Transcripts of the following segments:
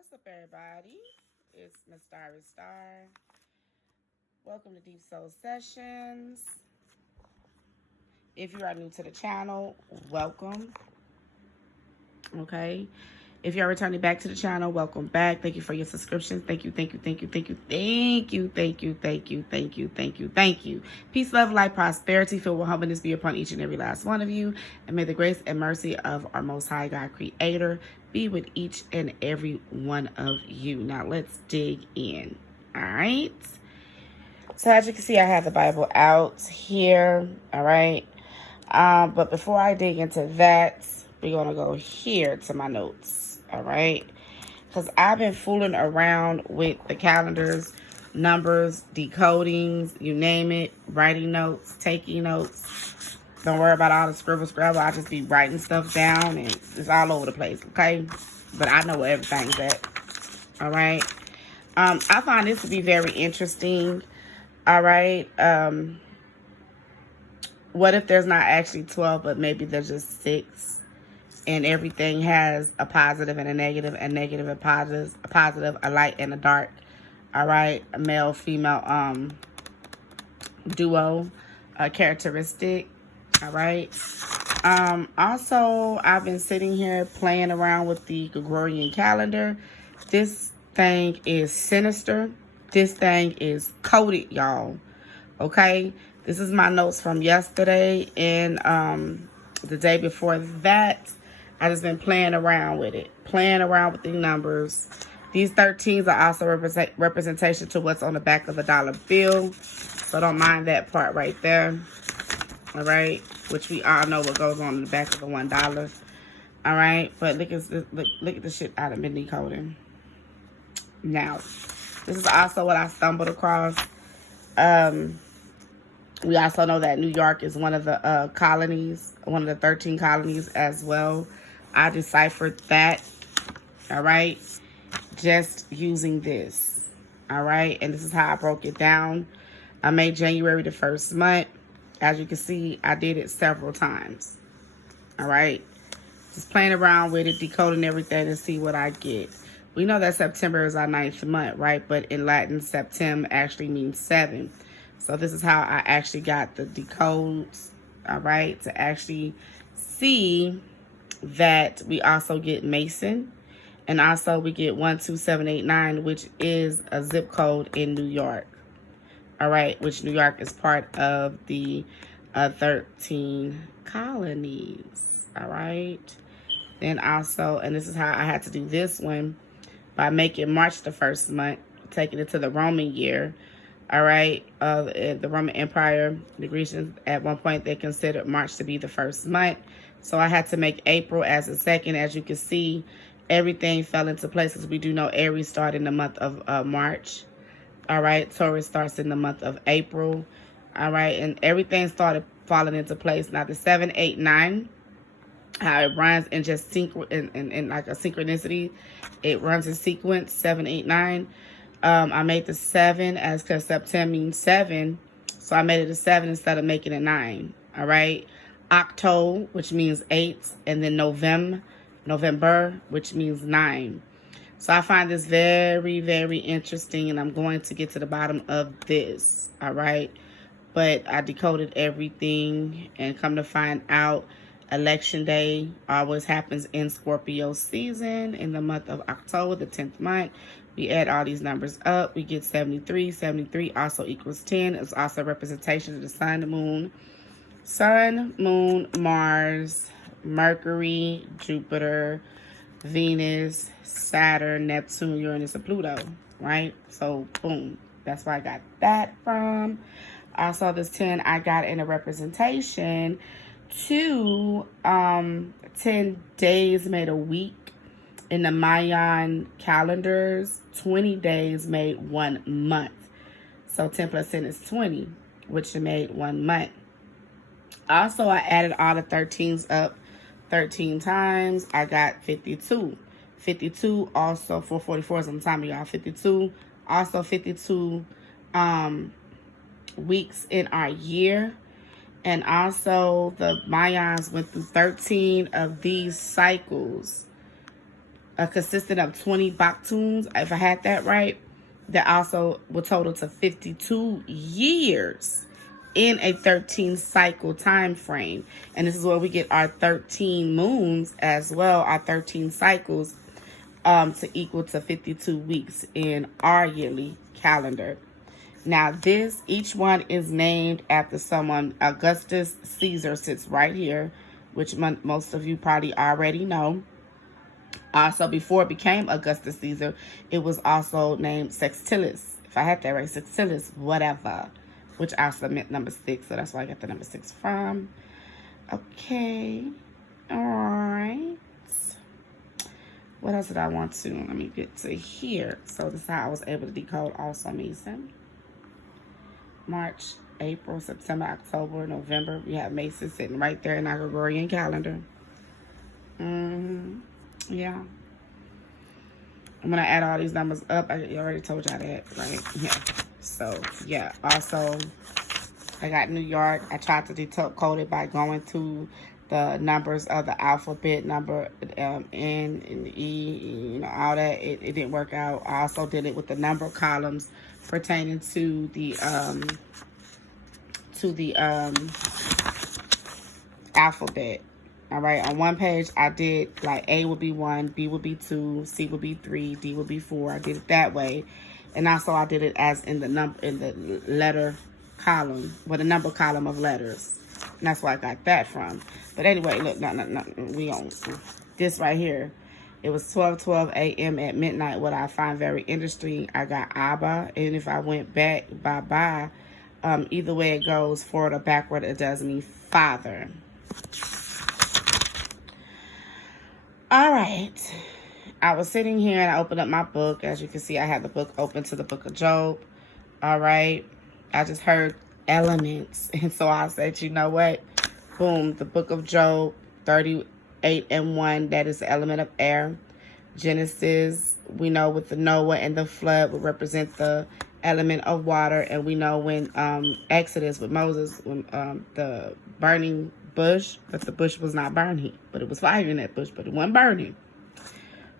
What's up, everybody? It's Miss Starry Star. Welcome to Deep Soul Sessions. If you are new to the channel, welcome. Okay. If you are returning back to the channel, welcome back. Thank you for your subscription. Thank you, thank you, thank you, thank you, thank you, thank you, thank you, thank you, thank you, thank you. Peace, love, light, prosperity, filled with humbleness be upon each and every last one of you. And may the grace and mercy of our Most High God Creator be with each and every one of you. Now let's dig in. All right. So as you can see, I have the Bible out here. All right. But before I dig into that, we're going to go here to my notes. All right. Because I've been fooling around with the calendars, numbers, decodings, you name it, writing notes, taking notes. Don't worry about all the scribble scrabble. I just be writing stuff down and it's all over the place. Okay. But I know where everything's at. All right. I find this to be very interesting. All right. What if there's not actually 12, but maybe there's just 6? And everything has a positive and a negative and positive, a light and a dark. All right. A male, female, duo, characteristic. All right. Also, I've been sitting here playing around with the Gregorian calendar. This thing is sinister. This thing is coded, y'all. Okay. This is my notes from yesterday and the day before that. I just been playing around with it. Playing around with the numbers. These 13s are also representation to what's on the back of the dollar bill. So don't mind that part right there. All right. Which we all know what goes on in the back of the $1. All right. But look at the shit out of been decoding. Now, this is also what I stumbled across. We also know that New York is one of the colonies, one of the 13 colonies as well. I deciphered that, all right, just using this, all right? And this is how I broke it down. I made January the first month. As you can see, I did it several times, all right? Just playing around with it, decoding everything to see what I get. We know that September is our 9th month, right? But in Latin, Septem actually means 7. So this is how I actually got the decodes, all right, to actually see that we also get Mason. And also we get 12789, which is a zip code in New York. All right, which New York is part of the 13 colonies. All right. Then also, and this is how I had to do this one, by making March the first month, taking it to the Roman year. All right, the Roman Empire, the Grecians, at one point, they considered March to be the first month. So I had to make April as a second. As you can see, everything fell into place because we do know Aries started in the month of March. All right, Taurus starts in the month of April. All right, and everything started falling into place. Now, the 7, 8, 9, how it runs in just in like a synchronicity. It runs in sequence, 7, 8, 9. I made the 7 as because September means 7. So I made it a 7 instead of making it 9. All right. Octo, which means 8. And then November, which means 9. So I find this very, very interesting. And I'm going to get to the bottom of this. All right. But I decoded everything. And come to find out, Election Day always happens in Scorpio season in the month of October, the 10th month. We add all these numbers up. We get 73. 73 also equals 10. It's also a representation of the sun, the moon. Sun, moon, Mars, Mercury, Jupiter, Venus, Saturn, Neptune, Uranus, and Pluto, right? So, boom. That's where I got that from. Also, this 10 I got in a representation to 10 days made a week. In the Mayan calendars, 20 days made 1 month. So 10 plus 10 is 20, which made 1 month. Also, I added all the 13s up 13 times. I got 52. 52 also, 444 is on the time, y'all. 52. Also 52 weeks in our year. And also the Mayans went through 13 of these cycles consisted of 20 baktuns, if I had that right. That also will total to 52 years in a 13 cycle time frame. And this is where we get our 13 moons as well, our 13 cycles, to equal to 52 weeks in our yearly calendar. Now each one is named after someone. Augustus Caesar sits right here, which most of you probably already know. Also, before it became Augustus Caesar, it was also named Sextilis. If I had that right, Sextilis, whatever. Which also meant number 6, so that's where I got the number 6 from. Okay. All right. What else did I want to? Let me get to here. So this is how I was able to decode also Mason. March, April, September, October, November. We have Mason sitting right there in our Gregorian calendar. Yeah. I'm going to add all these numbers up. I already told y'all that, right? Yeah. So, yeah. Also, I got New York. I tried to decode it by going to the numbers of the alphabet, number N and E, you know, all that. It didn't work out. I also did it with the number columns pertaining to the alphabet. All right, on one page, I did like A would be 1, B would be 2, C would be 3, D would be 4. I did it that way. And also I did it as in the letter column, with a number column of letters. And that's where I got that from. But anyway, look, no, we on this right here. It was 12:12 a.m. at midnight. What I find very interesting, I got Abba. And if I went back, bye-bye, either way it goes, forward or backward, it does mean father. All right. I was sitting here and I opened up my book. As you can see, I have the book open to the book of Job. All right. I just heard elements. And so I said, you know what? Boom. The book of Job, 38:1. That is the element of air. Genesis, we know with the Noah and the flood would represent the element of water. And we know when Exodus with Moses, when the burning bush, but the bush was not burning, but it was fire in that bush, but it wasn't burning.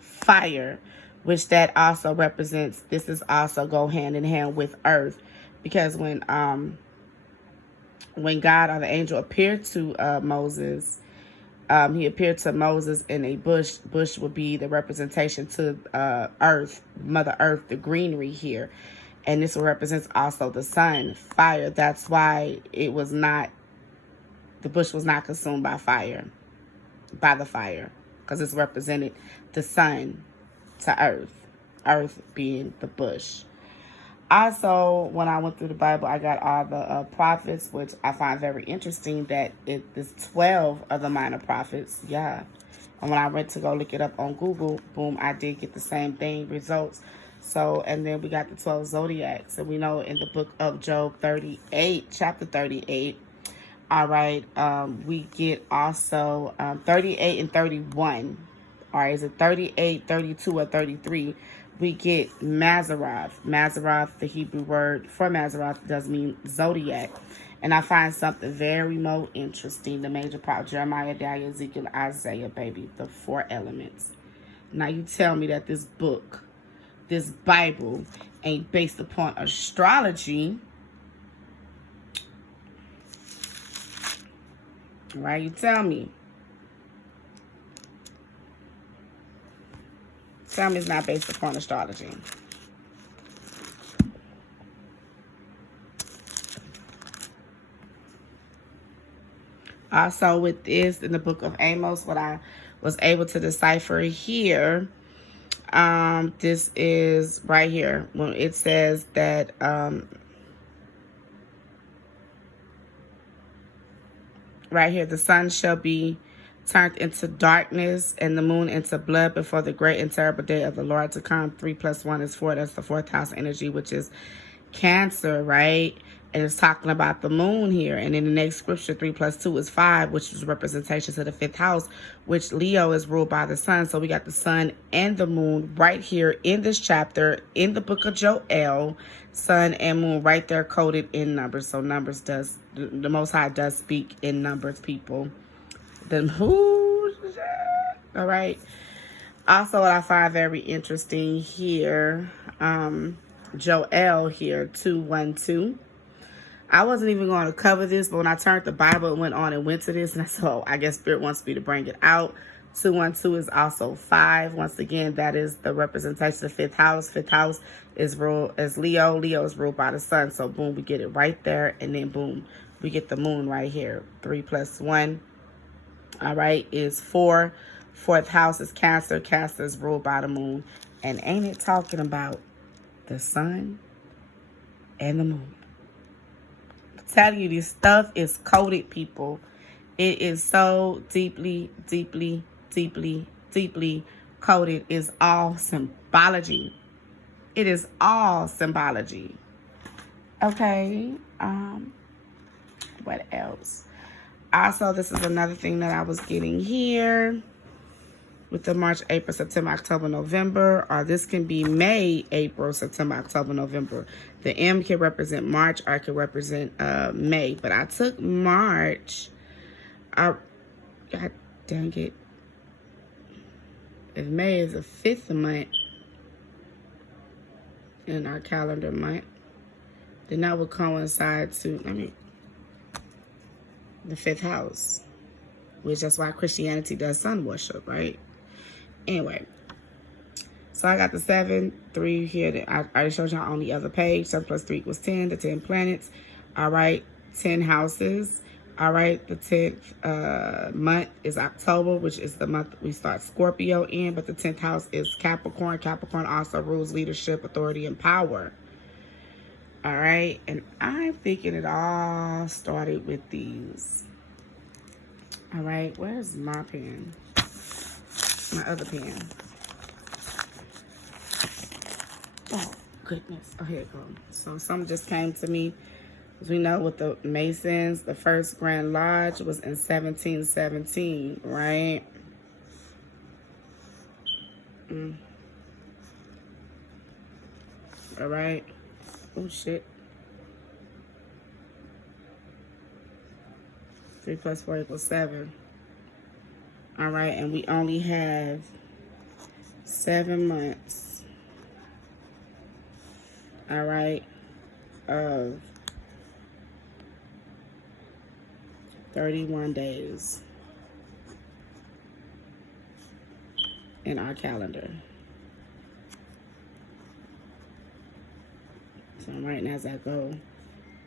Fire, which that also represents, this is also go hand in hand with earth, because when God or the angel appeared to Moses, he appeared to Moses in a bush. Bush would be the representation to earth, Mother Earth, the greenery here, and this represents also the sun, fire. That's why it was not, the bush was not consumed by the fire, because it's represented the sun to earth, earth being the bush. Also, when I went through the Bible, I got all the prophets, which I find very interesting that it is 12 of the minor prophets. Yeah. And when I went to go look it up on Google, boom, I did get the same thing, results. So, and then we got the 12 zodiacs. And we know in the book of Job 38, chapter 38, all right, we get also 38 and 31. All right, is it 38, 32, or 33? We get Mazzaroth. Mazzaroth, the Hebrew word for Mazzaroth, does mean zodiac. And I find something very more interesting. The major prophet, Jeremiah, Daniel, Ezekiel, Isaiah, baby, the 4 elements. Now you tell me that this book, this Bible, ain't based upon astrology. Right? You tell me. Tell me it's not based upon astrology. Also with this, in the book of Amos, what I was able to decipher here, this is right here. When it says that right here, the sun shall be turned into darkness and the moon into blood before the great and terrible day of the Lord to come. 3 + 1 is 4. That's the 4th house energy, which is Cancer, right? And it's talking about the moon here. And in the next scripture, 3 + 2 is 5, which is representation to the 5th house, which Leo is ruled by the sun. So we got the sun and the moon right here in this chapter, in the book of Joel. Sun and moon right there coded in numbers. So numbers does, the Most High does speak in numbers, people. Then who? All right. Also, what I find very interesting here, Joel here, 212. I wasn't even going to cover this, but when I turned the Bible, it went on and went to this. And so I guess Spirit wants me to bring it out. 212 is also 5. Once again, that is the representation of fifth house. Fifth house is ruled as Leo. Leo is ruled by the sun. So boom, we get it right there. And then boom, we get the moon right here. 3 plus 1, all right, is 4. Fourth house is Cancer. Cancer is ruled by the moon. And ain't it talking about the sun and the moon? I'm telling you, this stuff is coded, people. It is so deeply, deeply, deeply, deeply coded. It's all symbology. It is all symbology. Okay. What else? Also, this is another thing that I was getting here with the March, April, September, October, November, or this can be May, April, September, October, November. The M can represent March, or it can represent May. But I took March. God dang it. If May is the 5th month in our calendar month, then that would coincide to, the 5th house, which that's why Christianity does sun worship, right? Anyway, so I got the 7, 3 here that I already showed y'all on the other page. 7 plus 3 equals 10, the 10 planets. All right, 10 houses. All right, the 10th month is October, which is the month we start Scorpio in, but the 10th house is Capricorn. Capricorn also rules leadership, authority, and power. All right, and I'm thinking it all started with these. All right, where's my pen? My other pen. Oh, goodness. Oh, here it goes. So something just came to me. As we know, with the Masons, the first Grand Lodge was in 1717, right? All right. Oh, shit. 3 plus 4 equals 7. All right, and we only have 7 months. All right, of 31 days in our calendar. So I'm writing as I go.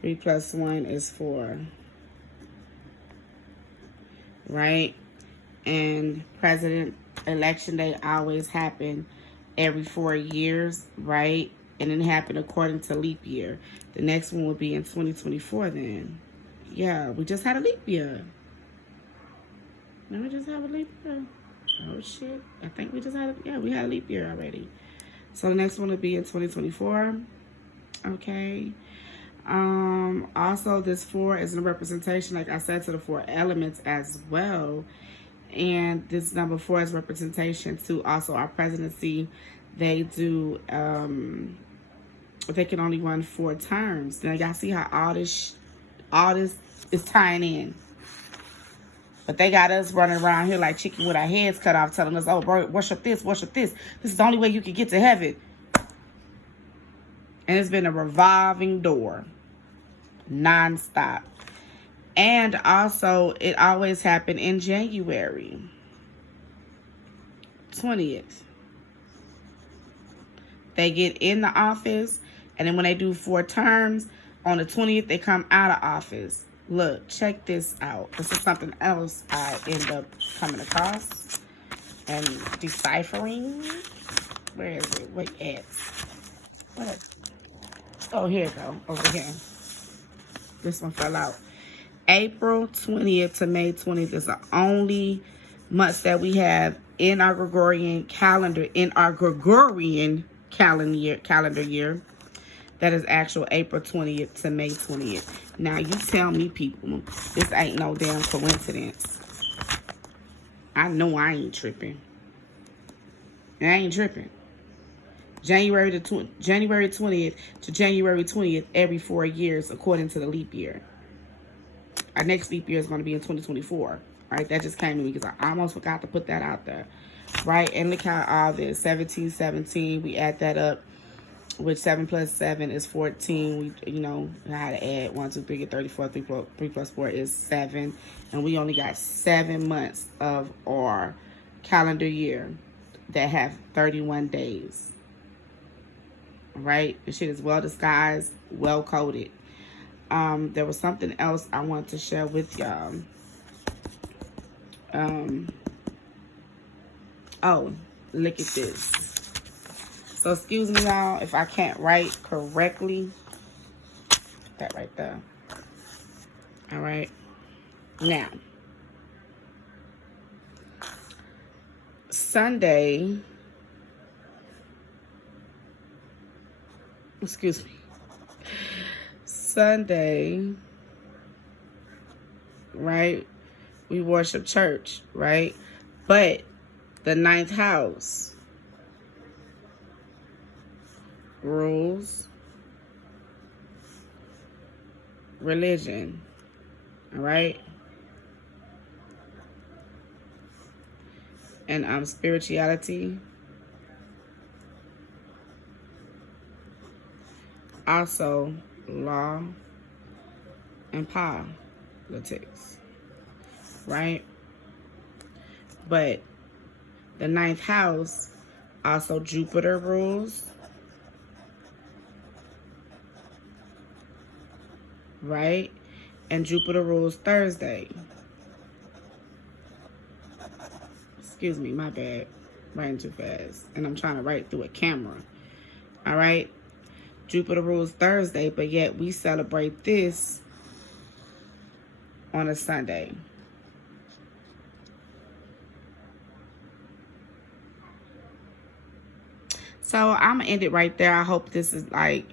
3 plus 1 is 4. Right? And president election day always happen every 4 years, right? And it happened according to leap year. The next one will be in 2024 then. Yeah, we just had a leap year. Did we just have a leap year? Oh, shit. I think we just had we had a leap year already. So the next one will be in 2024. Okay. Also, this 4 is a representation, like I said, to the 4 elements as well. And this number 4 is representation to also our presidency. They do, they can only run 4 terms. Now, y'all see how all this is tying in. But they got us running around here like chicken with our heads cut off, telling us, oh, bro, worship this, worship this. This is the only way you can get to heaven. And it's been a revolving door, non-stop. And also, it always happened in January 20th. They get in the office, and then when they do 4 terms, on the 20th, they come out of office. Look, check this out. This is something else I end up coming across and deciphering. Where is it? Wait, what? Oh, here it go. Over here. This one fell out. April 20th to May 20th is the only months that we have in our Gregorian calendar, calendar year, that is actual April 20th to May 20th. Now, you tell me, people, this ain't no damn coincidence. I know I ain't tripping. I ain't tripping. January 20th to January 20th every 4 years, according to the leap year. Our next leap year is going to be in 2024. All right, that just came to me because I almost forgot to put that out there. right? And look how all this, 17, 17, we add that up, which 7 plus 7 is 14. We, you know, how to add 1, 2, 3, get 34. 3 plus 4 is 7. And we only got 7 months of our calendar year that have 31 days. Right? The shit is well disguised, well coded. There was something else I want to share with y'all. Oh, look at this. So excuse me, y'all, if I can't write correctly. Put that right there. All right. Now, Sunday, excuse me, Sunday, right, we worship church, right? But the 9th house rules religion, all right? And spirituality. Also law and politics, right? But the 9th house also Jupiter rules, right? And Jupiter rules Thursday. Excuse me, my bad. Writing too fast. And I'm trying to write through a camera. All right? Jupiter rules Thursday, but yet we celebrate this on a Sunday. So I'm gonna end it right there. I hope this is I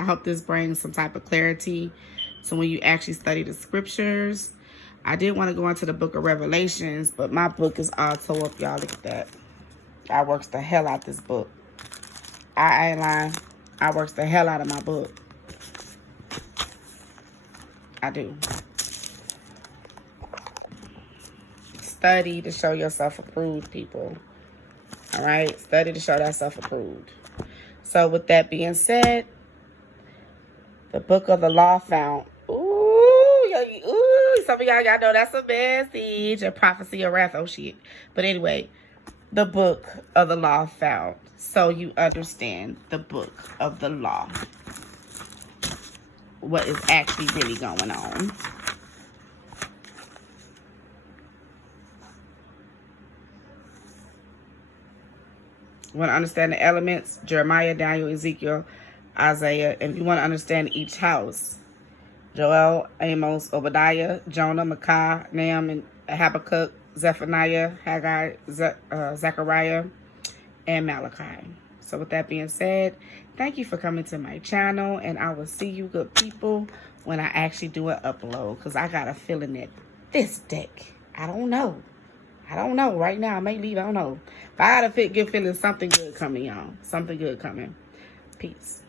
hope this brings some type of clarity. So when you actually study the scriptures, I did want to go into the book of Revelations, but my book is all tore up, y'all. Look at that. I works the hell out this book. I ain't lying. I works the hell out of my book. I do. Study to show yourself approved, people. All right? Study to show thyself approved. So with that being said, the book of the law found. Ooh, some of y'all know that's a message, a prophecy, a wrath. Oh, shit. But anyway, the book of the law found. So you understand the book of the law. What is actually really going on. You want to understand the elements? Jeremiah, Daniel, Ezekiel, Isaiah. And you want to understand each house. Joel, Amos, Obadiah, Jonah, Micah, Nahum, and Habakkuk, Zephaniah, Haggai, Zechariah, and Malachi. So with that being said, thank you for coming to my channel, and I will see you good people when I actually do an upload, because I got a feeling that this deck, I don't know right now. I may leave, I don't know, but I got a good feeling something good coming, y'all. Something good coming. Peace.